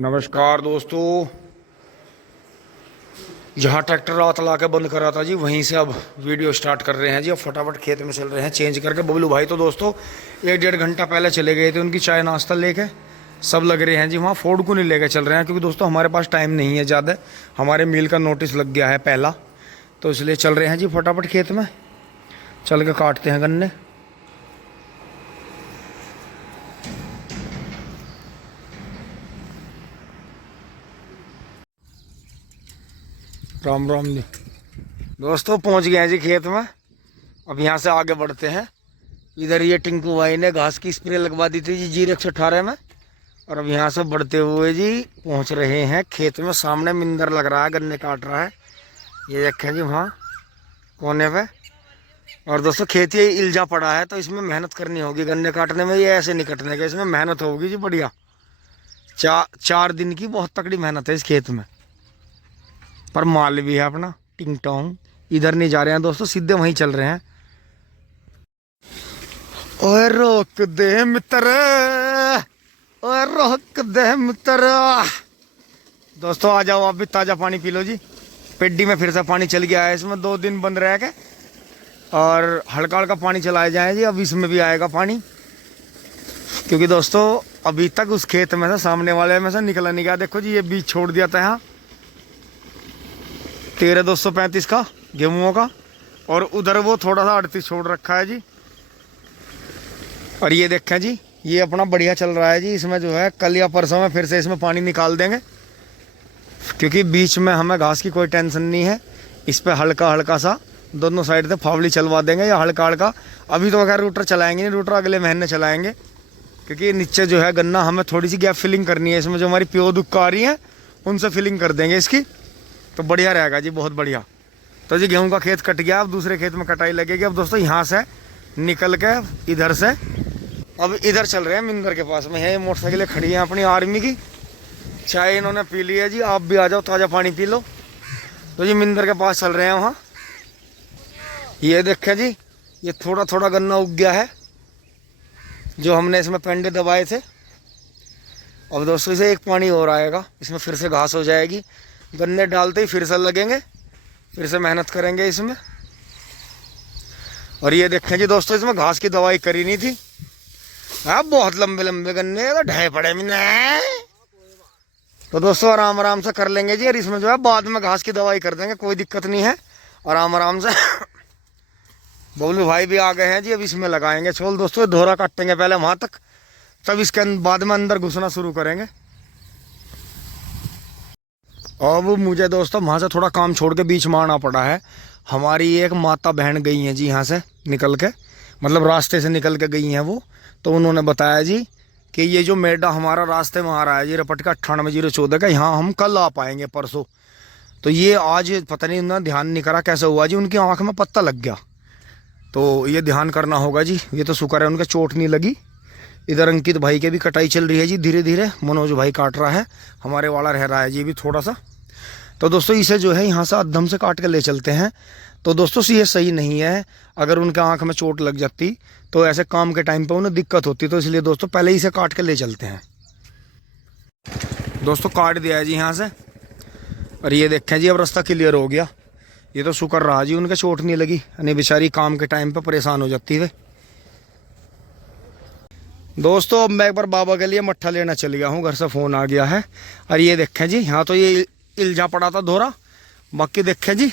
नमस्कार दोस्तों। जहाँ ट्रैक्टर रात ला के बंद करा था जी, वहीं से अब वीडियो स्टार्ट कर रहे हैं जी। अब फटाफट खेत में चल रहे हैं चेंज करके। बबलू भाई तो दोस्तों 1-1.5 घंटा पहले चले गए थे, उनकी चाय नाश्ता लेके सब लग रहे हैं जी वहाँ। फोर्ड को नहीं लेके चल रहे हैं क्योंकि दोस्तों हमारे पास टाइम नहीं है ज़्यादा। हमारे मील का नोटिस लग गया है पहला, तो इसलिए चल रहे हैं जी फटाफट खेत में। चल के काटते हैं गन्ने। राम राम जी दोस्तों, पहुंच गए हैं जी खेत में। अब यहाँ से आगे बढ़ते हैं। इधर ये टिंकू भाई ने घास की स्प्रे लगवा दी थी जी G118 में। और अब यहाँ से बढ़ते हुए जी पहुँच रहे हैं खेत में। सामने मिंदर लग रहा है, गन्ने काट रहा है, ये देखें जी वहाँ कोने पे। और दोस्तों खेत ये इल्जा पड़ा है, तो इसमें मेहनत करनी होगी गन्ने काटने में। ये ऐसे नहीं कटने का, इसमें मेहनत होगी जी बढ़िया। 4 दिन की बहुत तगड़ी मेहनत है इस खेत में। पर माल भी है अपना टिंग टोंग। इधर नहीं जा रहे हैं दोस्तों, सीधे वहीं चल रहे हैं। ओए रोक दे मित्र, ओए रोक दे मित्र। दोस्तों आ जाओ, आप भी ताज़ा पानी पी लो जी। पेड्डी में फिर से पानी चल गया है, इसमें 2 दिन बंद रह के और हल्का हल्का पानी चलाया जाए जी। अब इसमें भी आएगा पानी, क्योंकि दोस्तों अभी तक उस खेत में से, सामने वाले में से निकला नहीं गया। देखो जी, ये बीज छोड़ दिया था यहाँ 13,235 का गेहूं का, और उधर वो थोड़ा सा 38 छोड़ रखा है जी। और ये देखें जी, ये अपना बढ़िया चल रहा है जी। इसमें जो है कल या परसों में फिर से इसमें पानी निकाल देंगे, क्योंकि बीच में हमें घास की कोई टेंशन नहीं है। इस पर हल्का हल्का सा दोनों साइड से फावली चलवा देंगे, या हल्का हल्का। अभी तो खैर रूटर चलाएंगे नहीं, रूटर अगले महीने चलाएंगे, क्योंकि नीचे जो है गन्ना हमें थोड़ी सी गैप फिलिंग करनी है। इसमें जो हमारी प्यो दुक्का आ रही है उनसे फिलिंग कर देंगे इसकी, तो बढ़िया रहेगा जी, बहुत बढ़िया। तो जी गेहूं का खेत कट गया, अब दूसरे खेत में कटाई लगेगी। अब दोस्तों यहाँ से निकल के इधर से अब इधर चल रहे हैं मिंदर के पास में है। ये मोटरसाइकिलें खड़ी हैं अपनी आर्मी की। चाय इन्होंने पी ली है जी, आप भी आ जाओ, ताज़ा पानी पी लो। तो जी मिंदर के पास चल रहे हैं वहाँ। ये देखें जी, ये थोड़ा थोड़ा गन्ना उग गया है जो हमने इसमें पेंडे दबाए थे। अब दोस्तों इसे एक पानी और आएगा, इसमें फिर से घास हो जाएगी। गन्ने डालते ही फिर से लगेंगे, फिर से मेहनत करेंगे इसमें। और ये देखें जी दोस्तों, इसमें घास की दवाई करी नहीं थी। हाँ, बहुत लंबे लंबे गन्ने तो ढहे पड़े मैंने। तो दोस्तों आराम आराम से कर लेंगे जी। और इसमें जो है बाद में घास की दवाई कर देंगे, कोई दिक्कत नहीं है, आराम आराम से। बबलू भाई भी आ गए हैं जी, अब इसमें लगाएंगे छोल। दोस्तों धोरा काटेंगे पहले वहां तक, तब इसके बाद में अंदर घुसना शुरू करेंगे। अब मुझे दोस्तों वहाँ से थोड़ा काम छोड़ के बीच में आना पड़ा है। हमारी एक माता बहन गई हैं जी यहाँ से निकल के, मतलब रास्ते से निकल के गई हैं वो। तो उन्होंने बताया जी कि ये जो मेढा हमारा रास्ते में आ रहा है जी, रपट का 98-014 का, यहाँ हम कल आ पाएंगे परसों। तो ये आज पता नहीं उन्होंने ध्यान नहीं करा कैसे हुआ जी, उनकी आँख में पत्ता लग गया। तो ये ध्यान करना होगा जी। ये तो शुक्र है उनका चोट नहीं लगी। इधर अंकित भाई के भी कटाई चल रही है जी, धीरे धीरे। मनोज भाई काट रहा है, हमारे वाला रह रहा है जी भी थोड़ा सा। तो दोस्तों इसे जो है यहाँ से अधम से काट के ले चलते हैं। तो दोस्तों ये सही नहीं है, अगर उनके आँख में चोट लग जाती तो ऐसे काम के टाइम पे उन्हें दिक्कत होती। तो इसलिए दोस्तों पहले इसे काट के ले चलते हैं। दोस्तों काट दिया है जी यहाँ से। और ये देखें जी, अब रास्ता क्लियर हो गया। ये तो शुक्र रहा जी उनके चोट नहीं लगी, यानी बेचारी काम के टाइम पे परेशान हो जाती है। दोस्तों अब मैं एक बार बाबा के लिए मट्ठा लेना चल गया हूँ, घर से फ़ोन आ गया है। और ये देखें जी, यहाँ तो ये इल्जा पड़ा था धोरा। बाकी देखें जी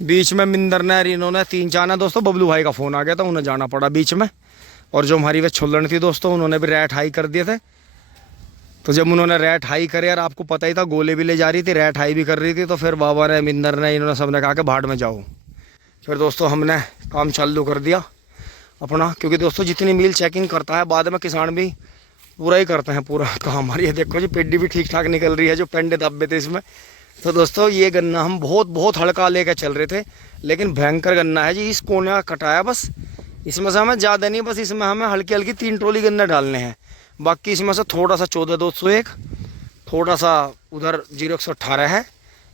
बीच में मिंदर ने इन्होंने 3-4 ने दोस्तों, बबलू भाई का फ़ोन आ गया था, उन्हें जाना पड़ा बीच में। और जो हमारी वे छोलन थी दोस्तों, उन्होंने भी रैट हाई कर दिए थे। तो जब उन्होंने रैट हाई करे, यार आपको पता ही था, गोले भी ले जा रही थी, रैट हाई भी कर रही थी, तो फिर बाबा ने, मिंदर ने, इन्होंने सबने कहा कि भाड़ में जाओ। फिर दोस्तों हमने काम चालू कर दिया अपना, क्योंकि दोस्तों जितनी मील चेकिंग करता है बाद में किसान भी पूरा ही करते हैं पूरा काम। और ये देखो जी पेड्डी भी ठीक ठाक निकल रही है, जो पेंडे दबे थे इसमें। तो दोस्तों ये गन्ना हम बहुत हल्का लेकर चल रहे थे, लेकिन भयंकर गन्ना है जी। इस कोने कटाया बस, इसमें से हमें ज़्यादा नहीं, बस इसमें हमें हल्की हल्की 3 ट्रॉली गन्ने डालने हैं। बाकी इसमें से थोड़ा सा 14,201, थोड़ा सा उधर 0-118 है।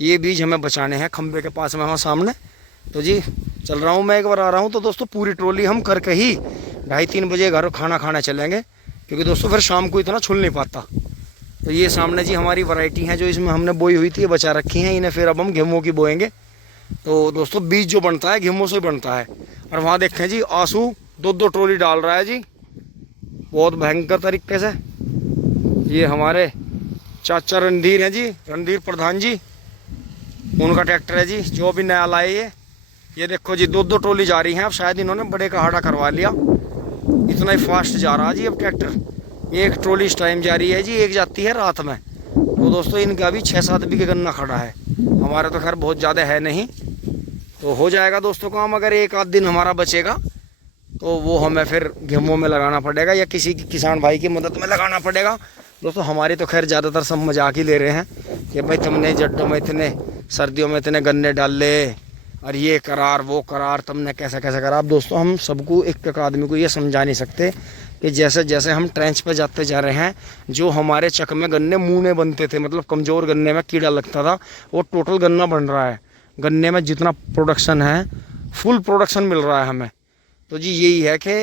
ये बीज हमें बचाने हैं खंबे के पास में, वहाँ सामने। तो जी चल रहा हूँ मैं, एक बार आ रहा हूँ। तो दोस्तों पूरी ट्रॉली हम करके ही 2:30-3 बजे घर खाना खाने चलेंगे, क्योंकि दोस्तों फिर शाम को इतना छुल नहीं पाता। तो ये सामने जी हमारी वैरायटी है जो इसमें हमने बोई हुई थी, ये बचा रखी हैं, इन्हें फिर अब हम गेहूँ की बोएंगे। तो दोस्तों बीज जो बनता है गेहूँ से ही बनता है। और वहाँ देखें जी आंसू 2-2 ट्रॉली डाल रहा है जी, बहुत भयंकर तरीके से। ये हमारे चाचा रणधीर हैं जी, रणधीर प्रधान जी, उनका ट्रैक्टर है जी जो अभी नया लाए। ये देखो जी 2-2 ट्रॉली जा रही हैं। अब शायद इन्होंने बड़े का हाड़ा करवा लिया, इतना ही फास्ट जा रहा है जी अब ट्रैक्टर। एक ट्रॉली इस टाइम जा रही है जी, एक जाती है रात में। तो दोस्तों इनका भी 6-7 बीघे गन्ना खड़ा है, हमारा तो खैर बहुत ज़्यादा है नहीं। तो हो जाएगा दोस्तों काम, अगर एक आध दिन हमारा बचेगा तो वो हमें फिर गेहूं में लगाना पड़ेगा या किसी किसान भाई की मदद में लगाना पड़ेगा। दोस्तों हमारी तो खैर ज़्यादातर सब मजाक ही ले रहे हैं कि भाई तुमने जड्डों में इतने, सर्दियों में इतने गन्ने डाल ले और ये करार वो करार, तुमने कैसा कैसा करा। अब दोस्तों हम सबको एक एक आदमी को ये समझा नहीं सकते कि जैसे जैसे हम ट्रेंच पे जाते जा रहे हैं, जो हमारे चक में गन्ने मुँह बनते थे, मतलब कमज़ोर गन्ने में कीड़ा लगता था, वो टोटल गन्ना बन रहा है। गन्ने में जितना प्रोडक्शन है फुल प्रोडक्शन मिल रहा है हमें। तो जी यही है कि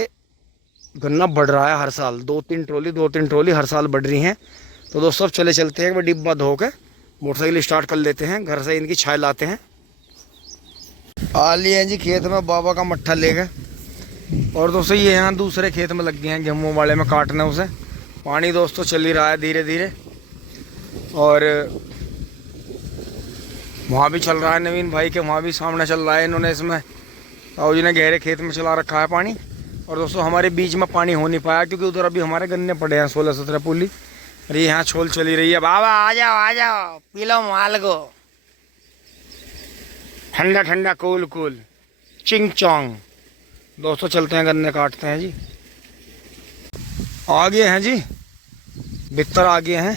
गन्ना बढ़ रहा है हर साल, 2-3 ट्रॉली हर साल बढ़ रही हैं। तो दोस्तों अब चले चलते हैं, डिब्बा धो के मोटरसाइकिल स्टार्ट कर लेते हैं, घर से इनकी छाय लाते हैं। आ लिए हैं जी खेत में, बाबा का मट्ठा ले गए। और दोस्तों ये यहाँ दूसरे खेत में लग गए हैं गेहूँ वाले में काटने उसे। पानी दोस्तों चल ही रहा है धीरे धीरे, और वहाँ भी चल रहा है नवीन भाई के, वहाँ भी सामने चल रहा है। इन्होंने इसमें ताऊ जी ने गहरे खेत में चला रखा है पानी। और दोस्तों हमारे बीच में पानी हो नहीं पाया क्योंकि उधर अभी हमारे गन्ने पड़े हैं 16-17 पुली। अरे यहाँ छोल चली रही है। बाबा आ जाओ पी लो माल को, ठंडा ठंडा कूल कूल चिंग चोंग। दोस्तों चलते हैं गन्ने काटते हैं जी। आगे हैं जी बितर, आगे हैं,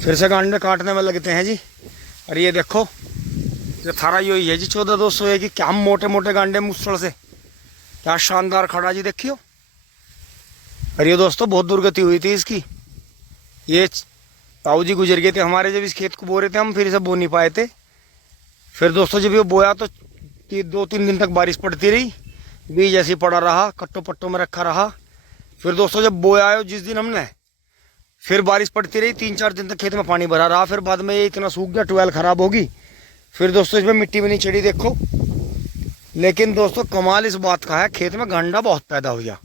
फिर से गन्ने काटने में लगते हैं जी। और ये देखो ये थारा यही है जी 14-201 की, क्या मोटे मोटे गांडे मुसड़ से, क्या शानदार खड़ा जी देखियो। और ये दोस्तों बहुत दुर्गति हुई थी इसकी, ये ताऊ जी गुजर गए थे हमारे जब इस खेत को बो रहे थे हम, फिर इसे बो नहीं पाए थे। फिर दोस्तों जब ये बोया तो 2-3 दिन तक बारिश पड़ती रही, बीज ऐसे पड़ा रहा, कट्टों पट्टों में रखा रहा। फिर दोस्तों जब बोया है जिस दिन हमने, फिर बारिश पड़ती रही, 3-4 दिन तक खेत में पानी भरा रहा। फिर बाद में ये इतना सूख गया, ट्वेल खराब होगी। फिर दोस्तों इसमें मिट्टी भी नहीं चढ़ी देखो। लेकिन दोस्तों कमाल इस बात का है, खेत में गंडा बहुत पैदा हो गया।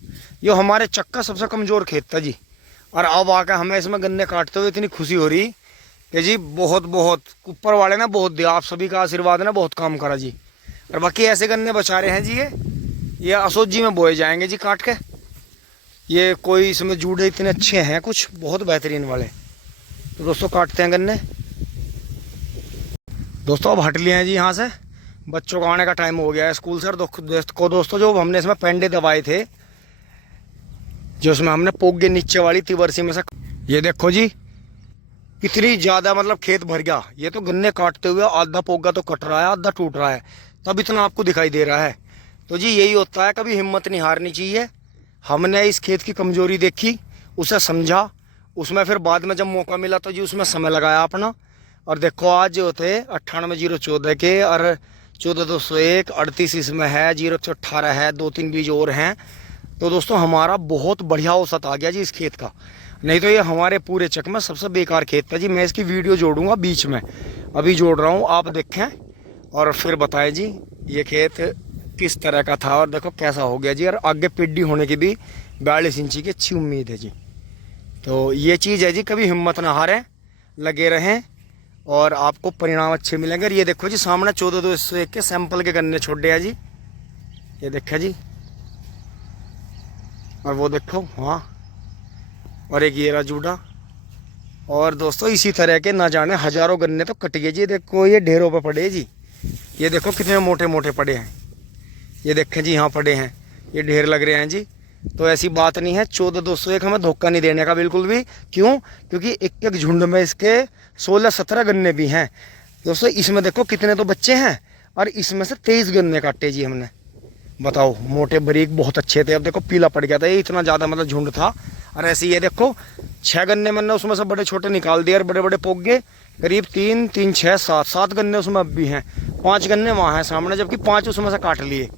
ये हमारे चक का सबसे कमज़ोर खेत था जी, और अब आकर हमें इसमें गन्ने काटते हुए इतनी खुशी हो रही कि जी बहुत बहुत ऊपर वाले ने बहुत दिया, आप सभी का आशीर्वाद ने बहुत काम करा जी। और बाकी ऐसे गन्ने बचा रहे हैं जी, ये असोजी में बोए जाएंगे जी काट के। ये कोई इसमें जूड़े इतने अच्छे हैं, कुछ बहुत बेहतरीन वाले। तो दोस्तों काटते हैं गन्ने। दोस्तों अब हट लिए हैं जी यहाँ से, बच्चों को आने का टाइम हो गया है स्कूल से। दोस्तों जो हमने इसमें पेंडे दबाए थे, जो इसमें हमने पोगे नीचे वाली तिवरसी में से, ये देखो जी कितनी ज़्यादा मतलब खेत भर गया। ये तो गन्ने काटते हुए आधा पोगा तो कट रहा है, आधा टूट रहा है, तब इतना आपको दिखाई दे रहा है। तो जी यही होता है, कभी हिम्मत नहीं हारनी चाहिए। हमने इस खेत की कमज़ोरी देखी, उसे समझा, उसमें फिर बाद में जब मौका मिला तो जी उसमें समय लगाया अपना। और देखो आज जो थे 98-014 के, और 14-201, 38 इसमें है, 0-18 है, 2-3 बीज और हैं। तो दोस्तों हमारा बहुत बढ़िया औसत आ गया जी इस खेत का। नहीं तो ये हमारे पूरे चक में सबसे बेकार खेत था जी। मैं इसकी वीडियो जोड़ूंगा बीच में, अभी जोड़ रहा हूँ, आप देखें और फिर बताएं जी ये खेत किस तरह का था। और देखो कैसा हो गया जी, और आगे पिड्डी होने की भी 42 इंची की अच्छी उम्मीद है जी। तो ये चीज़ है जी, कभी हिम्मत ना हारें, लगे रहें और आपको परिणाम अच्छे मिलेंगे। और ये देखो जी सामने 14-201 के सैंपल के गन्ने छोड़े हैं जी, ये देखे जी। और वो देखो हाँ, और एक ये रहा जूड़ा। और दोस्तों इसी तरह के ना जाने हजारों गन्ने तो कट गए जी। देखो ये ढेरों पे पड़े जी, ये देखो कितने मोटे मोटे पड़े हैं, ये देखें जी यहाँ पड़े हैं, ये ढेर लग रहे हैं जी। तो ऐसी बात नहीं है, 14-201 हमें धोखा नहीं देने का बिल्कुल भी। क्यों? क्योंकि एक एक झुंड में इसके 16-17 गन्ने भी हैं दोस्तों। इसमें देखो कितने तो बच्चे हैं, और इसमें से 23 गन्ने काटे जी हमने। बताओ, मोटे बारीक बहुत अच्छे थे। अब देखो पीला पड़ गया था, ये इतना ज़्यादा मतलब झुंड था। और ऐसे ये देखो 6 गन्ने मैंने उसमें से बड़े छोटे निकाल दिए, और बड़े बड़े पोग गए करीब 3, 6, 7 गन्ने उसमें अब भी हैं। 5 गन्ने वहाँ हैं सामने, जबकि 5 उसमें से काट लिए।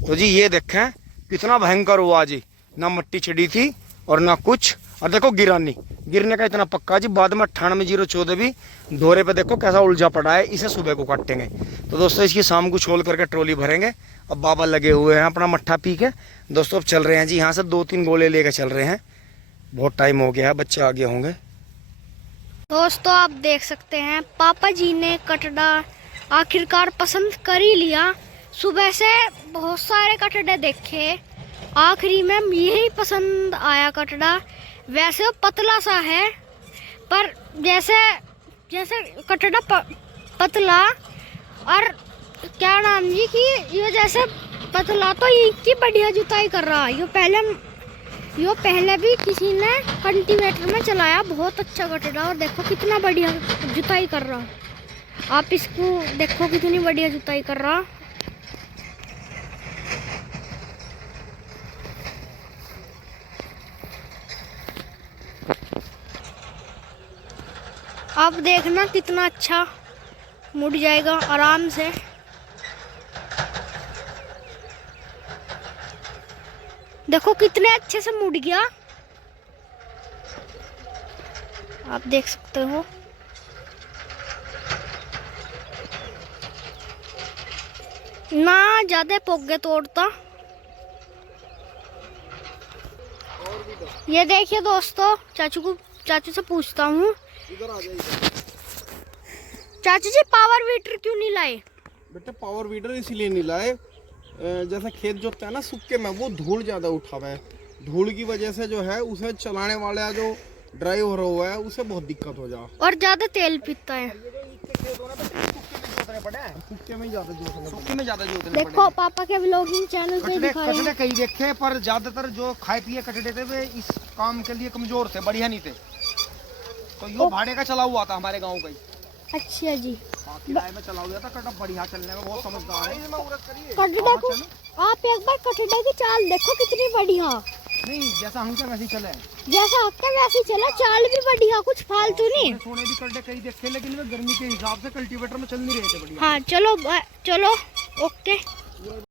तो जी ये देखें कितना भयंकर हुआ जी, ना मिट्टी चढ़ी थी और ना कुछ। और देखो गिरानी, गिरने का इतना पक्का जी। बाद में 98-014 भी धोरे पे देखो कैसा उलझा पड़ा है। इसे सुबह को काटेंगे। तो दोस्तों इसकी शाम को छोल करके ट्रॉली भरेंगे। अब बाबा लगे हुए हैं अपना मट्ठा पी के। दोस्तों अब चल रहे हैं जी यहाँ से 2-3 गोले लेके चल रहे हैं। बहुत टाइम हो गया है, बच्चे आ गए होंगे। दोस्तों आप देख सकते हैं पापा जी ने कटड़ा आखिरकार पसंद कर ही लिया। सुबह से बहुत सारे कटड़े देखे, आखिरी में यही पसंद आया कटड़ा। वैसे वो पतला सा है, पर जैसे जैसे कटड़ा पतला और क्या नाम जी कि ये जैसे पतला तो इनकी बढ़िया जुताई कर रहा है। यो पहले भी किसी ने कल्टीवेटर में चलाया, बहुत अच्छा कटड़ा। और देखो कितना बढ़िया जुताई कर रहा। आप इसको देखो कितनी बढ़िया जुताई कर रहा। आप देखना कितना अच्छा मुड़ जाएगा आराम से। देखो कितने अच्छे से मुड़ गया, आप देख सकते हो। ना ज्यादा पोगे तोड़ता। ये देखिए दोस्तों, चाचू से पूछता हूँ, चाचू जी पावर वीडर क्यों नहीं लाए? बेटा पावर वीडर इसलिए नहीं लाए, जैसे खेत जोतते हैं ना सूखे में, वो धूल ज़्यादा उठावा है। धूल की वजह से जो है उसे चलाने वाला जो ड्राइवर हुआ है उसे बहुत दिक्कत हो जा, और ज़्यादा तेल पीता है। सूखे में ज़्यादा जोतने देखो पापा के व्लॉगिंग चैनल पे दिखाए कटड़े कई देखे, पर ज्यादातर जो खाए पिए कटड़े थे वे इस काम के लिए कमजोर थे, बढ़िया नहीं थे। तो यो भाड़े का चला हुआ था हमारे गाँव का ही। अच्छा जी, किराए में चला हुआ था। कटड़ा बढ़िया चलने में बहुत समझदार है। कटड़े को आप एक बार कटड़े की चाल देखो कितनी बढ़िया। नहीं जैसा हम वैसे ही चले, जैसा आपका वैसे चला, चाल भी बढ़िया, कुछ फालतू नहीं। सोने भी कटड़े कई देखे, लेकिन वे गर्मी के हिसाब से कल्टीवेटर में चल नहीं रहे थे बढ़िया। हाँ चलो ओके।